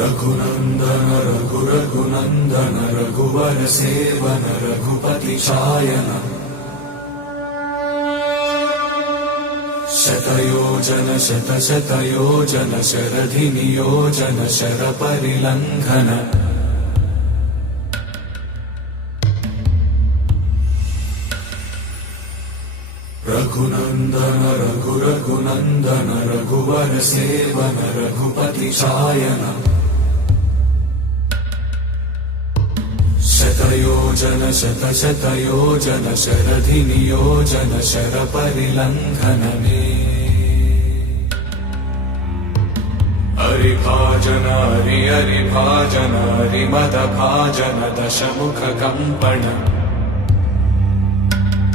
रघुनंदन रघुनंदन रघुवर seven Raghupati चायन शतयोजन शतशतयोजन शरधि नियोजन sir परिलंघन Raghunandan Raghunandan रघुवर seven Raghupati चायन शतयोजन शतशतयोजन शरधि नियोजन sir परिलंघन हरिभाजन हरिभाजन हरिमद भाजन दशमुख कंपन